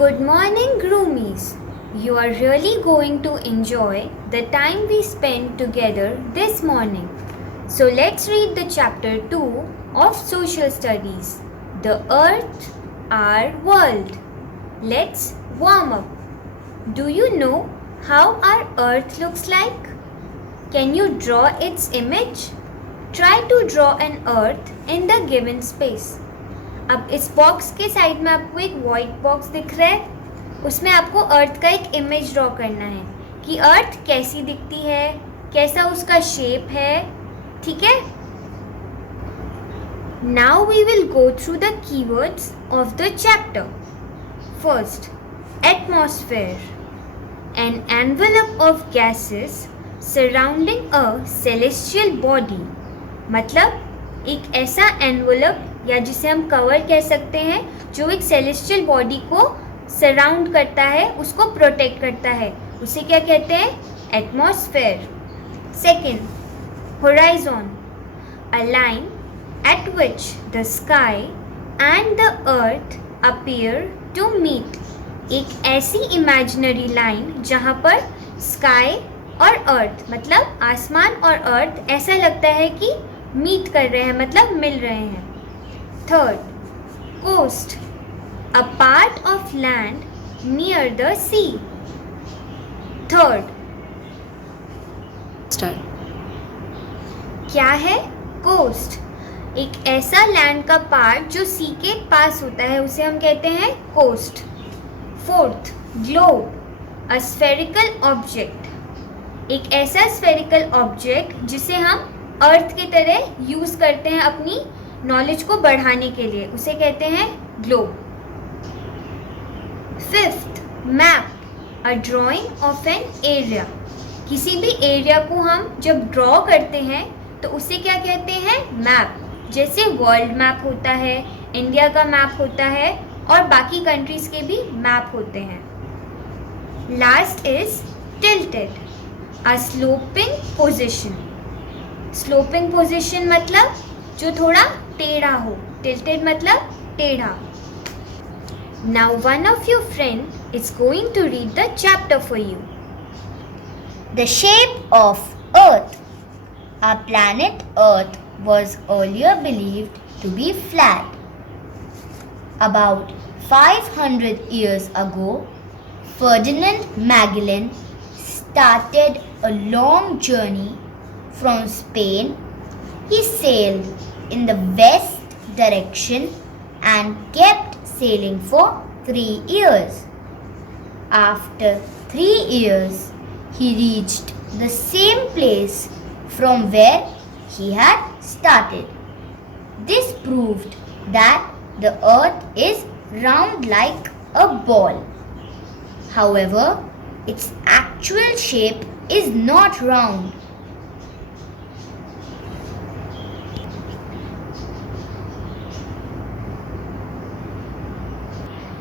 Good morning, groomies. You are really going to enjoy the time we spent together this morning. So let's read the chapter 2 of Social Studies, The Earth, Our World. Let's warm up. Do you know how our Earth looks like? Can you draw its image? Try to draw an Earth in the given space. अब इस बॉक्स के साइड में आपको एक white box दिख रहा है, उसमें आपको अर्थ का एक इमेज ड्रॉ करना है कि अर्थ कैसी दिखती है, कैसा उसका शेप है. ठीक है. Now we will go through the keywords of the chapter. First, atmosphere, an envelope of gases surrounding a celestial body. मतलब एक ऐसा एनवेलप या जिसे हम कवर कह सकते हैं जो एक सेलेस्टियल बॉडी को सराउंड करता है, उसको प्रोटेक्ट करता है, उसे क्या कहते हैं? Atmosphere. Second, horizon, a line at which the sky and the earth appear to meet. एक ऐसी इमेजिनरी लाइन जहाँ पर स्काई और अर्थ मतलब आसमान और अर्थ ऐसा लगता है कि मीट कर रहे हैं, मतलब मिल रहे हैं. Third, coast, a part of land near the sea. Third, क्या है? कोस्ट. एक ऐसा लैंड का पार्ट जो सी के पास होता है, उसे हम कहते हैं coast. Fourth, globe, a spherical object. एक ऐसा स्फेरिकल ऑब्जेक्ट जिसे हम अर्थ की तरह यूज करते हैं अपनी नॉलेज को बढ़ाने के लिए, उसे कहते हैं globe. Fifth, map, a drying of an area. किसी भी एरिया को हम जब ड्रॉ करते हैं तो उसे क्या कहते हैं? मैप. जैसे वर्ल्ड मैप होता है, इंडिया का मैप होता है और बाकी कंट्रीज के भी मैप होते हैं. Last is tilted, a sloping position. Sloping position मतलब जो थोड़ा टेढ़ा हो. टिल्टेड मतलब टेढ़ा. Now one of your friend is going to read the chapter for you. The shape of Earth. Our planet Earth was earlier believed to be flat. About 500 years ago, Ferdinand Magellan started a long journey from Spain. He sailed in the west direction and kept sailing for 3 years. After 3 years, he reached the same place from where he had started. This proved that the earth is round like a ball. However, its actual shape is not round.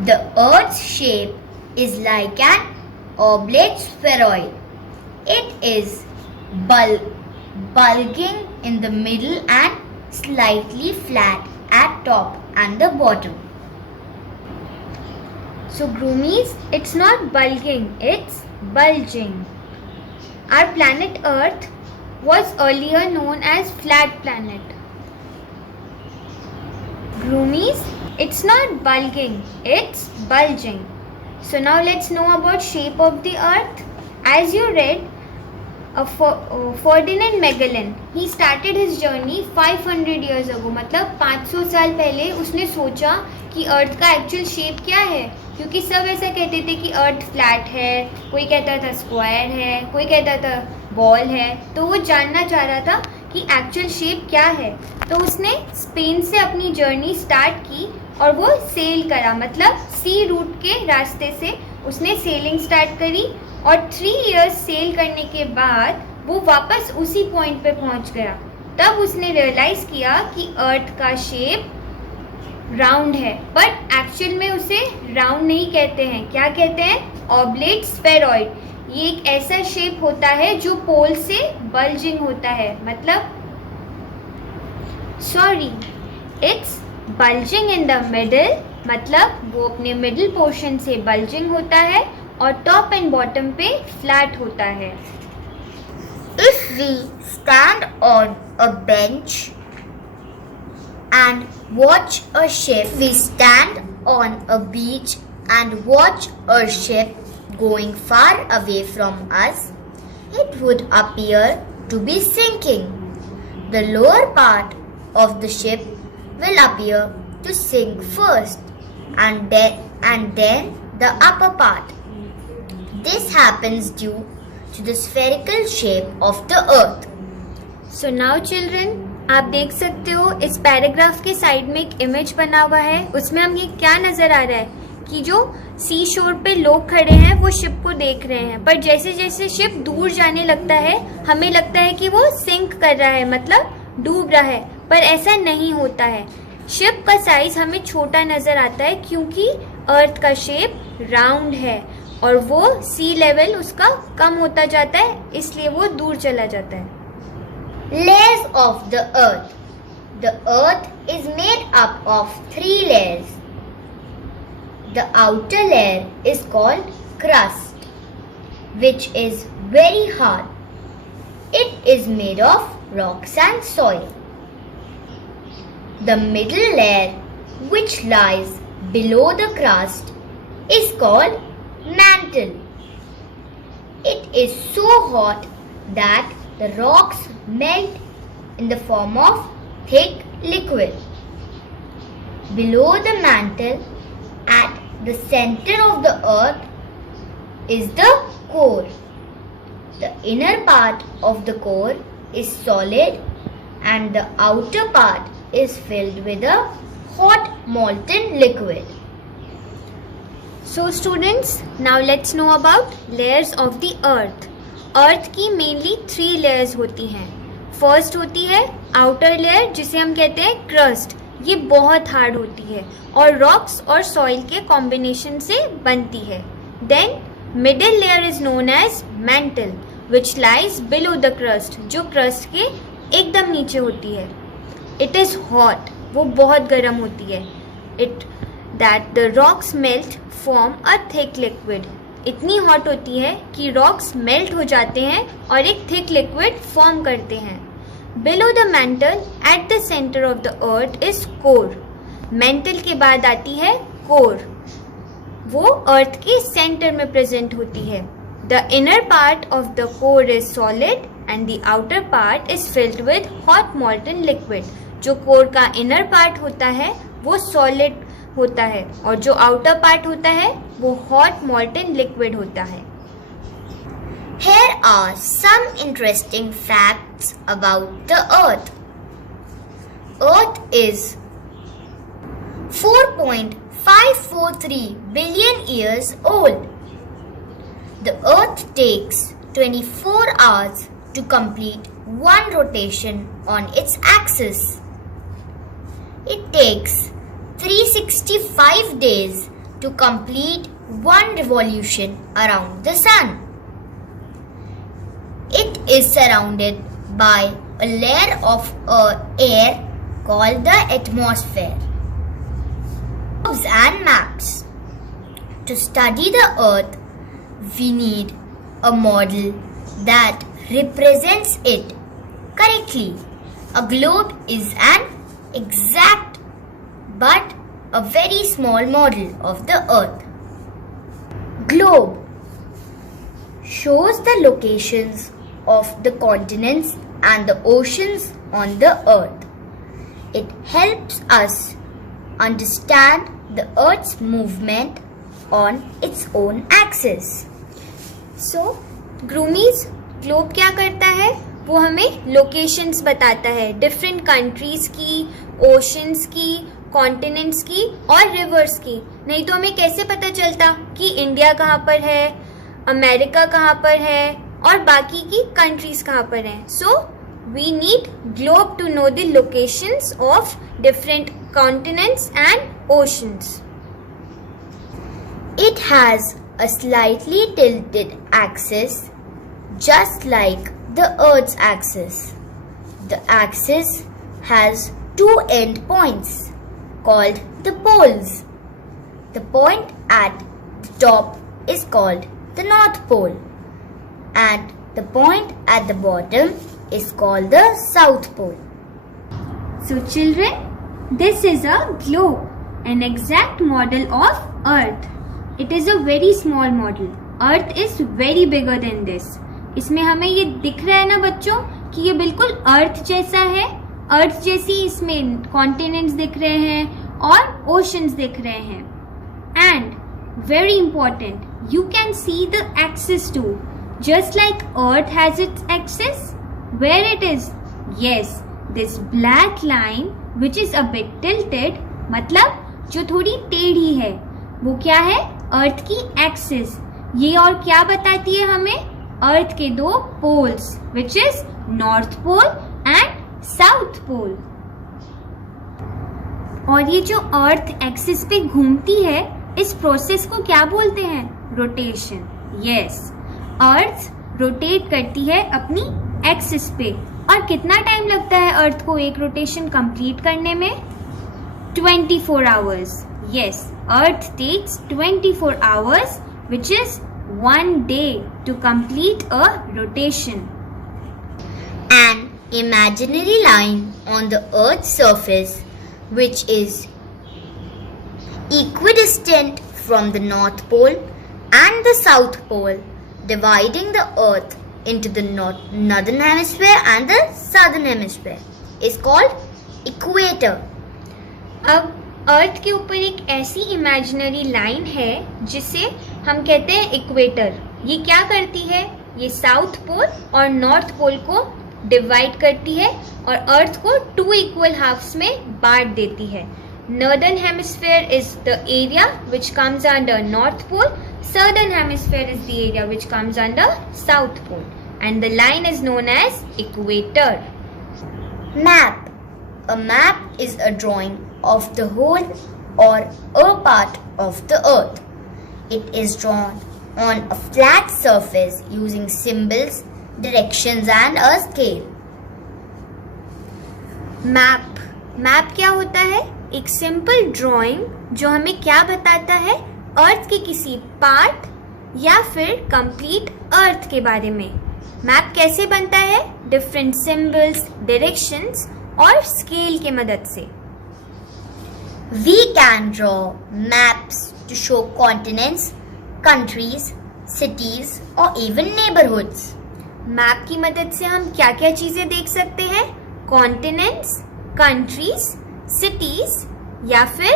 The Earth's shape is like an oblate spheroid. It is bulging in the middle and slightly flat at top and the bottom. So groomies, it's not bulging, it's bulging. Our planet Earth was earlier known as flat planet. Groomies, it's not bulging, it's bulging. So now let's know about shape of the earth. As you read, Ferdinand Magellan, he started his journey 500 years ago. मतलब 500 साल पहले उसने सोचा कि अर्थ का actual shape क्या है, क्योंकि सब ऐसा कहते थे कि अर्थ फ्लैट है, कोई कहता था स्क्वायर है, कोई कहता था बॉल है. तो वो जानना चाह रहा था कि एक्चुअल शेप क्या है. तो उसने स्पेन से अपनी जर्नी स्टार्ट की और वो सेल करा, मतलब सी रूट के रास्ते से उसने सेलिंग स्टार्ट करी. और 3 इयर्स सेल करने के बाद वो वापस उसी पॉइंट पे पहुंच गया. तब उसने रियलाइज़ किया कि अर्थ का शेप राउंड है, बट एक्चुअल में उसे राउंड नहीं कहते हैं. क्या कहते हैं? Oblate spheroid. ये एक ऐसा शेप होता है जो पोल से बल्जिंग होता है. मतलब sorry, it's bulging in the middle मतलब वो अपने मिडिल पोर्शन से बल्जिंग होता है और टॉप एंड बॉटम पे फ्लैट होता है. If we stand on a bench and watch a ship, we stand on a beach and watch a ship going far away from us, it would appear to be sinking. The lower part of the ship will appear to sink first and then the upper part. This happens due to the spherical shape of the earth. So now children, आप देख सकते हो इस पैराग्राफ के साइड में एक इमेज बना हुआ है. उसमें हमें क्या नजर आ रहा है कि जो सी शोर पे लोग खड़े हैं वो शिप को देख रहे हैं, पर जैसे जैसे शिप दूर जाने लगता है हमें लगता है कि वो सिंक कर रहा है, मतलब डूब रहा है, पर ऐसा नहीं होता है. शिप का साइज हमें छोटा नजर आता है क्योंकि अर्थ का शेप राउंड है और वो सी लेवल उसका कम होता जाता है, इसलिए वो दूर चला जाता है. Layers of the earth. The earth is made up of 3 layers. The outer layer is called crust, which is very hard. It is made of rocks and soil. The middle layer, which lies below the crust, is called mantle. It is so hot that the rocks melt in the form of thick liquid. Below the mantle, at the center of the earth, is the core. The inner part of the core is solid and the outer part is filled with a hot molten liquid. So students, now let's know about layers of the earth. अर्थ की मेनली 3 लेयर्स होती हैं. फर्स्ट होती है outer layer जिसे हम कहते हैं क्रस्ट. ये बहुत हार्ड होती है और रॉक्स और सॉइल के कॉम्बिनेशन से बनती है. Then middle layer is known as mantle which lies below the crust, जो क्रस्ट के एकदम नीचे होती है. इट इज हॉट, वो बहुत गर्म होती है. It that the rocks melt form a thick liquid. इतनी हॉट होती है कि रॉक्स मेल्ट हो जाते हैं और एक थिक लिक्विड फॉर्म करते हैं. Below the mental at the centre of the earth is core. Mental के बाद आती है कोर, वो अर्थ के सेंटर में प्रेजेंट होती है. The inner part of the core is solid and the outer part is filled with hot मॉल्टन लिक्विड. जो कोर का इनर पार्ट होता है वो सॉलिड होता है और जो आउटर पार्ट होता है वो हॉट मॉल्टन लिक्विड होता है. Here are some interesting facts about the earth. Earth is 4.543 billion years old. The earth takes 24 hours to complete one rotation on its axis. It takes 365 days to complete one revolution around the sun. It is surrounded by a layer of air called the atmosphere. And maps. To study the earth, we need a model that represents it correctly. A globe is an exact but a very small model of the earth. Globe shows the locations of the continents and the oceans on the earth. It helps us understand the earth's movement on its own axis. So, ग्रूमीज globe क्या करता है? वो हमें locations बताता है different countries की, oceans की, कॉन्टिनेंट्स की और रिवर्स की. नहीं तो हमें कैसे पता चलता कि इंडिया कहाँ पर है, अमेरिका कहाँ पर है और बाकी की कंट्रीज कहाँ पर हैं. So we need globe to know the locations of different continents and oceans. It has a slightly tilted axis just like the Earth's axis. The axis has 2 end points called the poles. The point at the top is called the North Pole, and the point at the bottom is called the South Pole. So children, this is a globe, an exact model of Earth. It is a very small model. Earth is very bigger than this. इसमें हमें ये दिख रहा है ना बच्चों कि ये बिल्कुल अर्थ जैसा है. अर्थ जैसी इसमें कॉन्टिनेंट्स दिख रहे हैं और ओशंस दिख रहे हैं. And very important, you can see the axis too. Just like Earth has its axis, where it is? Yes, this black line which is a bit tilted, मतलब जो थोड़ी टेढ़ी है, वो क्या है? अर्थ की एक्सिस. ये और क्या बताती है हमें? अर्थ के दो poles, which is north pole and south pole. और ये जो अर्थ एक्सिस पे घूमती है, इस प्रोसेस को क्या बोलते हैं? रोटेशन. यस, अर्थ रोटेट करती है अपनी एक्सिस पे. और कितना टाइम लगता है अर्थ को एक रोटेशन कंप्लीट करने में? 24 hours. Yes, Earth takes 24 hours, which is 1 day to complete a rotation. An imaginary line on the Earth's surface, which is equidistant from the North Pole and the South Pole, dividing the Earth into the northern hemisphere and the southern hemisphere, is called equator. अब अर्थ के ऊपर एक ऐसी imaginary line है जिसे हम कहते हैं इक्वेटर. ये क्या करती है? ये साउथ पोल और नॉर्थ पोल को डिवाइड करती है और अर्थ को 2 इक्वल हाफ्स में बांट देती है. Northern hemisphere is the area which comes under north pole, southern hemisphere is the area which comes under south pole, and the line is known as equator. Map. A map is a drawing of the whole or a part of the earth. It is drawn on a flat surface using symbols, directions and a scale. Map. Map क्या होता है? एक simple drawing जो हमें क्या बताता है? अर्थ के किसी पार्ट या फिर कंप्लीट अर्थ के बारे में. मैप कैसे बनता है? डिफरेंट सिंबल्स, डायरेक्शंस और स्केल के मदद से. We can draw maps to show continents, countries, cities or even neighborhoods. Map की मदद से हम क्या क्या चीजें देख सकते हैं? कॉन्टिनेंट्स, कंट्रीज, सिटीज या फिर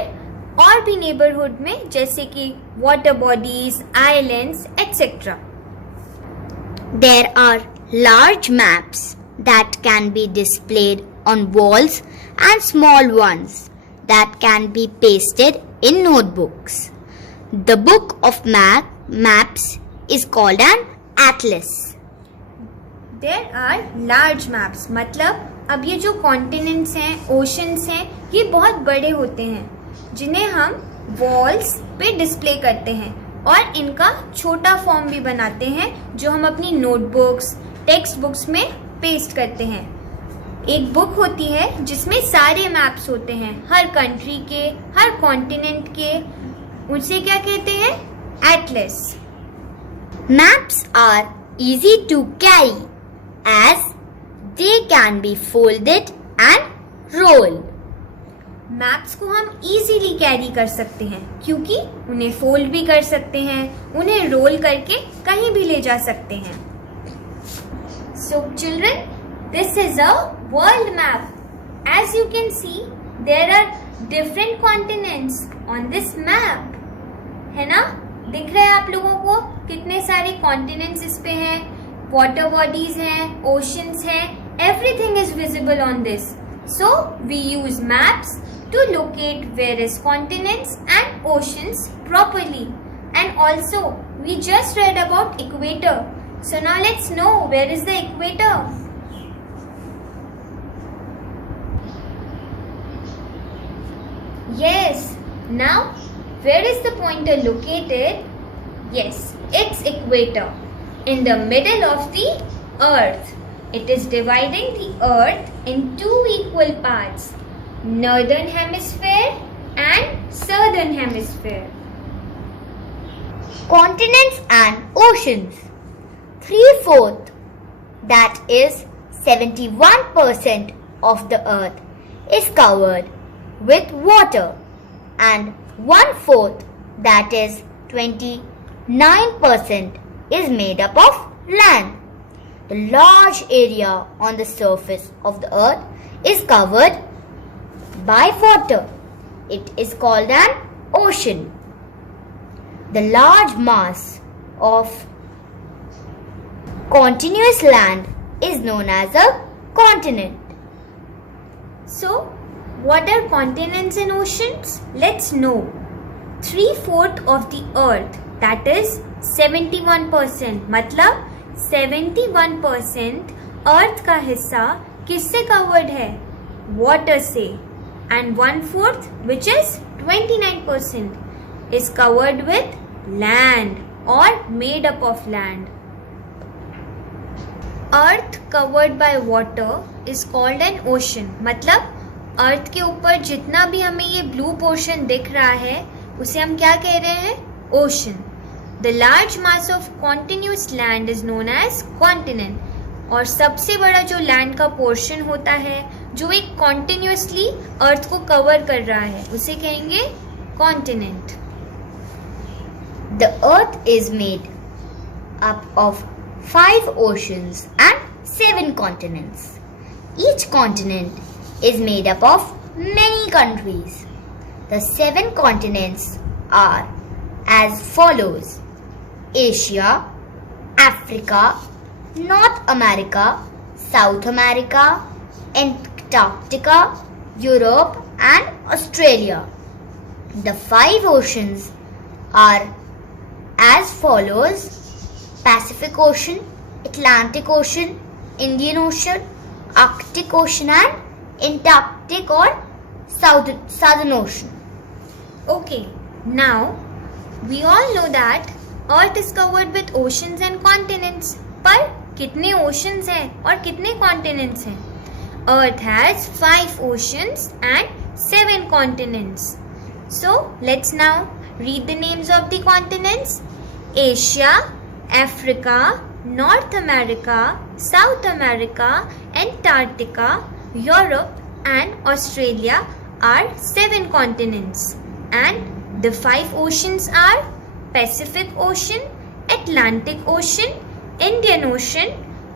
और भी नेबरहुड में, जैसे कि water bodies, islands etcetera. There are large maps that can be displayed on walls and small ones that can be pasted in notebooks. The book of maps is called an atlas. There are large maps, मतलब अब ये जो कॉन्टिनेंट्स हैं, ओशंस हैं, ये बहुत बड़े होते हैं जिन्हें हम वॉल्स पे डिस्प्ले करते हैं और इनका छोटा फॉर्म भी बनाते हैं जो हम अपनी नोटबुक्स, टेक्स्ट बुक्स में पेस्ट करते हैं. एक बुक होती है जिसमें सारे मैप्स होते हैं, हर कंट्री के, हर कॉन्टिनेंट के. उसे क्या कहते हैं? Atlas. Maps are easy to carry as they can be folded and rolled. Maps को हम इजीली कैरी कर सकते हैं क्योंकि उन्हें फोल्ड भी कर सकते हैं, उन्हें रोल करके कहीं भी ले जा सकते हैं. So children, this is a world map. As you can see, there are different continents on this map. है ना? दिख रहा है आप लोगों को कितने सारे कॉन्टिनेंट्स इस पे हैं, वाटर बॉडीज हैं, ओशंस हैं, everything is visible on this. So we use maps to locate various continents and oceans properly. And also we just read about equator. So now let's know, where is the equator? Yes. Now where is the pointer located? Yes, it's equator in the middle of the earth. It is dividing the earth in 2 equal parts, northern hemisphere and southern hemisphere. Continents and oceans. 3/4, that is 71% of the earth, is covered with water, and 1/4, that is 29%, is made up of land. The large area on the surface of the earth is covered by water. It is called an ocean. The large mass of continuous land is known as a continent. So, what are continents and oceans? Let's know. 3/4 of the earth, that is 71%, मतलब 71% अर्थ का हिस्सा किससे कवर्ड है? वाटर से. And 1/4, which is 29%, is covered with land or made up of land. Earth covered by water is called an ocean. मतलब अर्थ के ऊपर जितना भी हमें ये ब्लू पोर्शन दिख रहा है उसे हम क्या कह रहे हैं? Ocean. The large mass of continuous land is known as continent. और सबसे बड़ा जो लैंड का पोर्शन होता है जो एक कॉन्टिन्यूसली अर्थ को कवर कर रहा है उसे कहेंगे continent. The earth is made up of 5 oceans and 7 continents. Each continent is made up of many countries. The 7 continents are as follows: Asia, Africa, North America, South America, Antarctica, Europe and Australia. The 5 oceans are as follows: Pacific Ocean, Atlantic Ocean, Indian Ocean, Arctic Ocean and Antarctic or Southern Ocean. Okay, now we all know that Earth is covered with oceans and continents. पर कितने oceans हैं और कितने continents हैं? Earth has 5 oceans and 7 continents. So let's now read the names of the continents. Asia, Africa, North America, South America, Antarctica, Europe and Australia are 7 continents. And the 5 oceans are Pacific Ocean, Atlantic Ocean, Indian Ocean,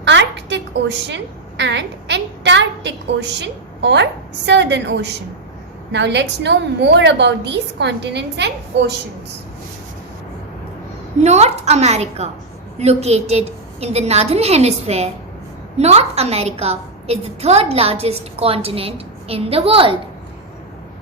Arctic Ocean and Antarctic Ocean or Southern Ocean. Now let's know more about these continents and oceans. North America, located in the northern hemisphere. North America is the 3rd largest continent in the world.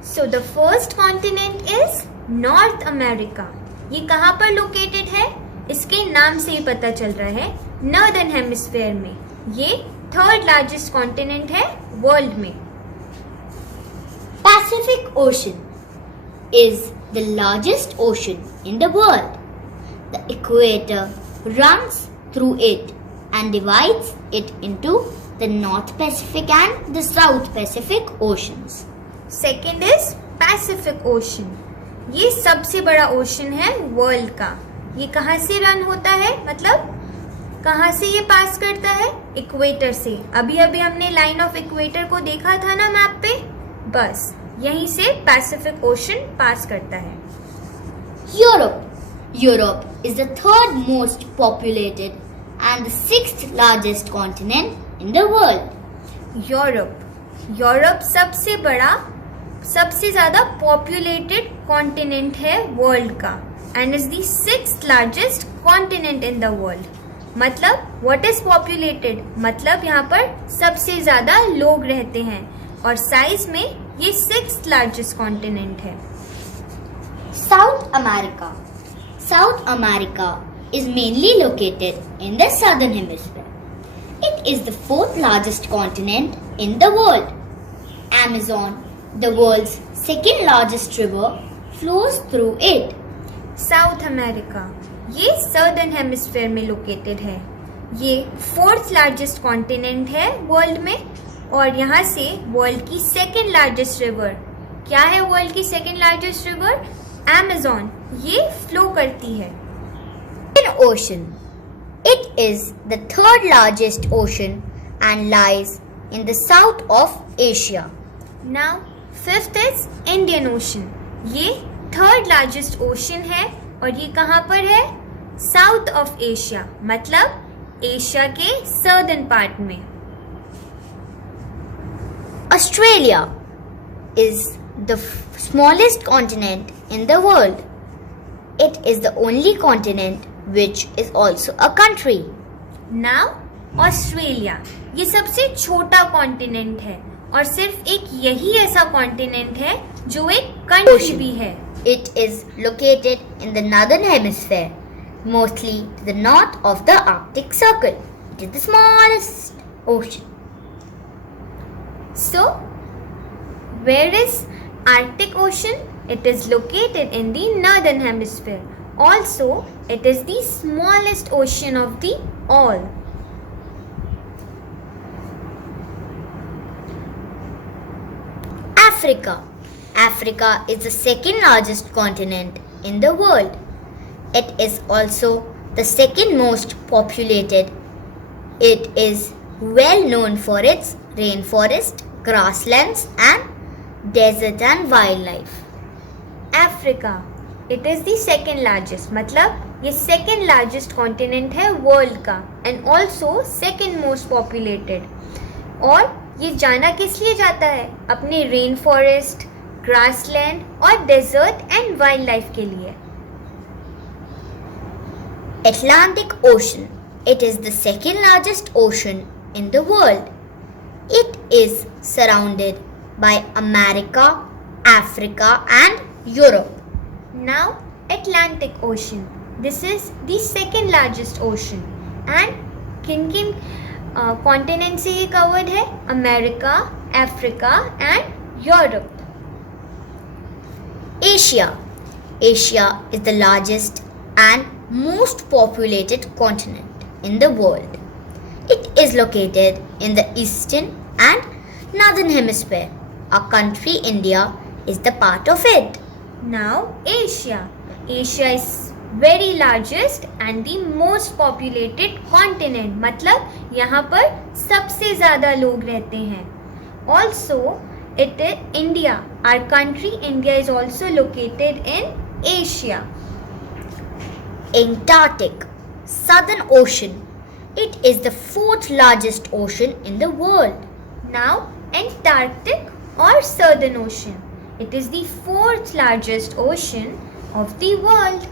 So the first continent is North America. ये कहाँ पर located है? इसके नाम से ही पता चल रहा है, Northern Hemisphere में. ये 3rd largest continent है world में. Pacific Ocean is the largest ocean in the world. The equator runs through it and divides it into the North Pacific and the South Pacific Oceans. Second is Pacific Ocean. ये सबसे बड़ा ओशन है वर्ल्ड का. ये कहाँ से रन होता है? मतलब कहाँ से ये पास करता है? इक्वेटर से. अभी अभी हमने लाइन ऑफ इक्वेटर को देखा था ना मैप पे. बस यहीं से पैसिफिक ओशन पास करता है. Europe. Europe is the 3rd most populated and the 6th largest continent in the world. Europe सबसे बड़ा, सबसे ज्यादा पॉपुलेटेड कॉन्टिनेंट है वर्ल्ड का and is the 6th largest continent in the world. मतलब व्हाट इज पॉपुलेटेड? मतलब यहाँ पर सबसे ज्यादा लोग रहते हैं और साइज में ये 6th largest continent है. South America. South America is mainly located in the southern hemisphere. It is the 4th largest continent in the world. Amazon, the world's 2nd largest river, flows through it. South America ये southern hemisphere में लोकेटेड है. ये 4th largest continent है वर्ल्ड में और यहाँ से वर्ल्ड की 2nd largest रिवर. क्या है वर्ल्ड की 2nd largest रिवर? Amazon. ये फ्लो करती है. Indian Ocean. It is the third largest ocean and lies in the south of Asia. Now, fifth is Indian Ocean. ये थर्ड लार्जेस्ट ओशन है और ये कहाँ पर है? साउथ ऑफ एशिया, मतलब एशिया के सर्दर्न पार्ट में. Australia is the smallest continent in the world. It is the only continent which is also a country. Now Australia ये सबसे छोटा कॉन्टिनेंट है और सिर्फ एक यही ऐसा कॉन्टिनेंट है जो एक कंट्री भी है. It is located in the northern hemisphere, mostly to the north of the Arctic Circle. It is the smallest ocean. So, where is Arctic Ocean? It is located in the northern hemisphere. Also, it is the smallest ocean of the all. Africa. Africa is the second largest continent in the world. It is also the second most populated. It is well known for its rainforest, grasslands and desert and wildlife. Africa it is the second largest, मतलब ये second largest continent है वर्ल्ड का and also second most populated. और ये जाना किस लिए जाता है? अपने रेन फॉरेस्ट, ग्रासलैंड और डेजर्ट एंड वाइल्ड लाइफ के लिए. Atlantic Ocean. It is the second largest ocean in the world. It is surrounded by America, Africa and Europe. Now, Atlantic Ocean. This is the second largest ocean. And किन कॉन्टिनेंट से ये कवर्ड है? America, Africa and Europe. Asia. Asia is the largest and most populated continent in the world. It is located in the eastern and northern hemisphere. Our country India is the part of it. Now, Asia. Asia is very largest and the most populated continent. मतलब यहाँ पर सबसे ज़्यादा लोग रहते हैं. Also, it is India. Our country India is also located in Asia. Antarctic, Southern Ocean. It is the fourth largest ocean in the world. Now, Antarctic or Southern Ocean. It is the fourth largest ocean of the world.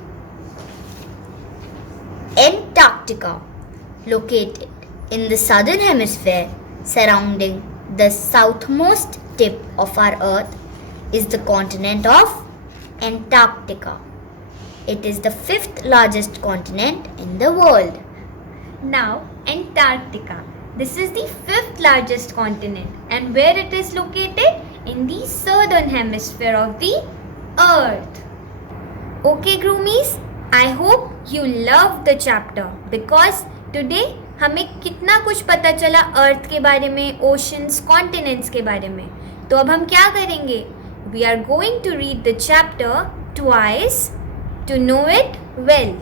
Antarctica, located in the southern hemisphere, surrounding the southmost tip of our Earth, is the continent of Antarctica. It is the fifth largest continent in the world. Now, Antarctica. This is the fifth largest continent and where it is located? In the southern hemisphere of the Earth. Okay, groomies, I hope you loved the chapter because today हमें कितना कुछ पता चला अर्थ के बारे में, oceans, continents के बारे में. तो अब हम क्या करेंगे? We are going to read the chapter twice to know it well.